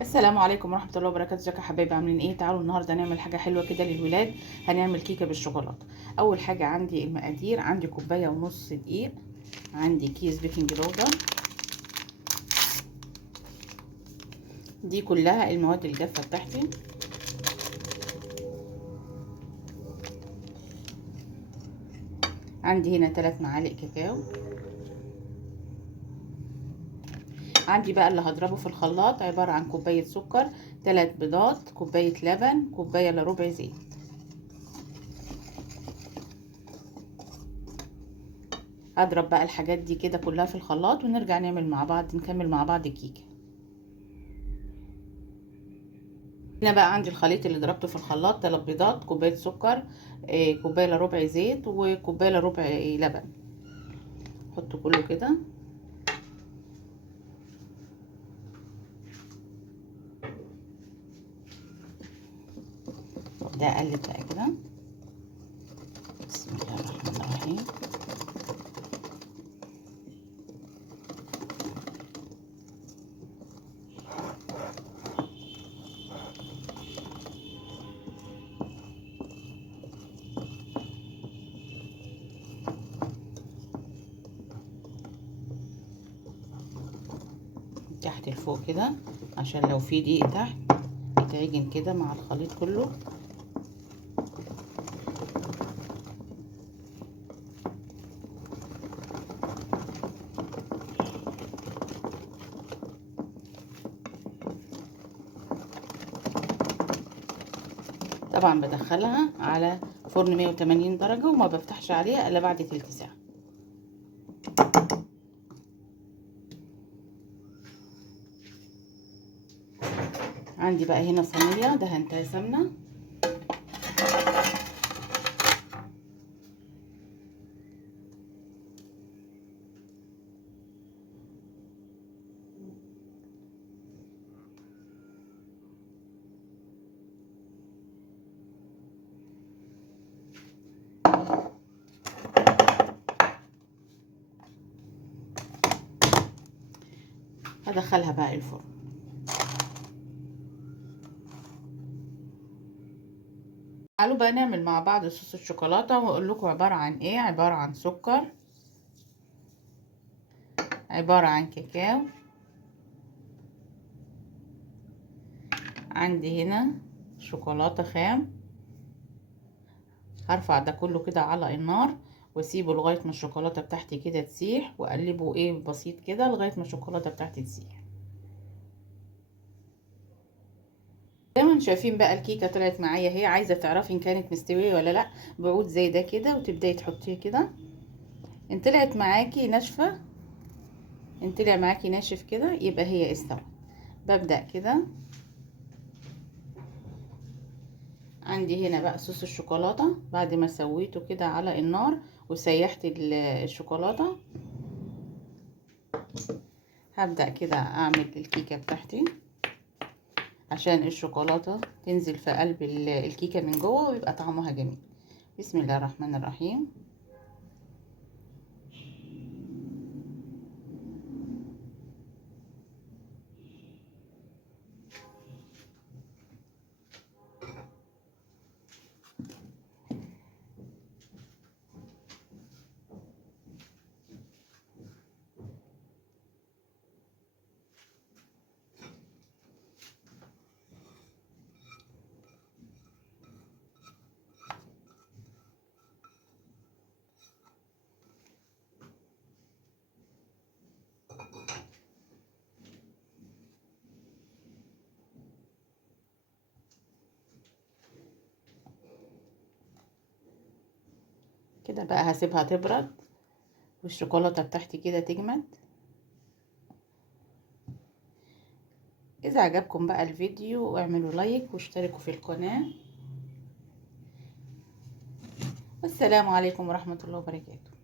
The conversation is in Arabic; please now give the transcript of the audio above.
السلام عليكم ورحمة الله وبركاته. ازيكم يا حبايبي، عاملين ايه؟ تعالوا النهارده نعمل حاجة حلوة كده للولاد. هنعمل كيكة بالشوكولاتة. اول حاجة عندي المقادير، عندي كوباية ونص دقيق، عندي كيس بيكنج باودر. دي كلها المواد الجافة بتاعتي. عندي هنا 3 معالق كاكاو. عندي بقى اللي هضربه في الخلاط عبارة عن كوباية سكر، 3 بيضات، كوباية لبن، كوباية الا ربع زيت. هضرب بقى الحاجات دي كده كلها في الخلاط ونرجع نعمل مع بعض، نكمل مع بعض الكيكة. هنا بقى عندي الخليط اللي ضربته في الخلاط، 3 بيضات، كوبايه سكر، كوبايه الا ربع زيت، وكوبايه الا ربع لبن. احط كله كده. وابدا اقلب بقى كده. بسم الله الرحمن الرحيم. تحت لفوق كده عشان لو في دقيق تحت يتعجن كده مع الخليط كله. طبعا بدخلها على فرن 180 درجة وما بفتحش عليها الا بعد تلت ساعة. عندي بقى هنا صينية دهنتها سمنة. هدخلها بقى الفرن. تعالوا بقى نعمل مع بعض صوص الشوكولاتة واقول لكم عبارة عن ايه. عبارة عن سكر، عبارة عن كاكاو، عندي هنا شوكولاتة خام. هرفع ده كله كده على النار واسيبه لغاية ما الشوكولاتة بتاعتي كده تسيح، واقلبه ايه بسيط كده لغاية ما الشوكولاتة بتاعتي تسيح. زي ما انتم شايفين بقى الكيكة طلعت معايا. هي عايزة تعرفي ان كانت مستوية ولا لا، بعود زي ده كده وتبداي تحطيه كده. ان طلعت معاكي ناشفة، ان طلع معاكي ناشف كده يبقى هي استوت. ببدأ كده. عندي هنا بقى صوص الشوكولاتة بعد ما سويته كده على النار وسيحت الشوكولاتة. هبدأ كده اعمل الكيكة بتاعتي عشان الشوكولاتة تنزل في قلب الكيكة من جوه ويبقى طعمها جميل. بسم الله الرحمن الرحيم. كده بقى هسيبها تبرد والشوكولاتة بتاعتي كده تجمد. اذا عجبكم بقى الفيديو اعملوا لايك واشتركوا في القناة. والسلام عليكم ورحمة الله وبركاته.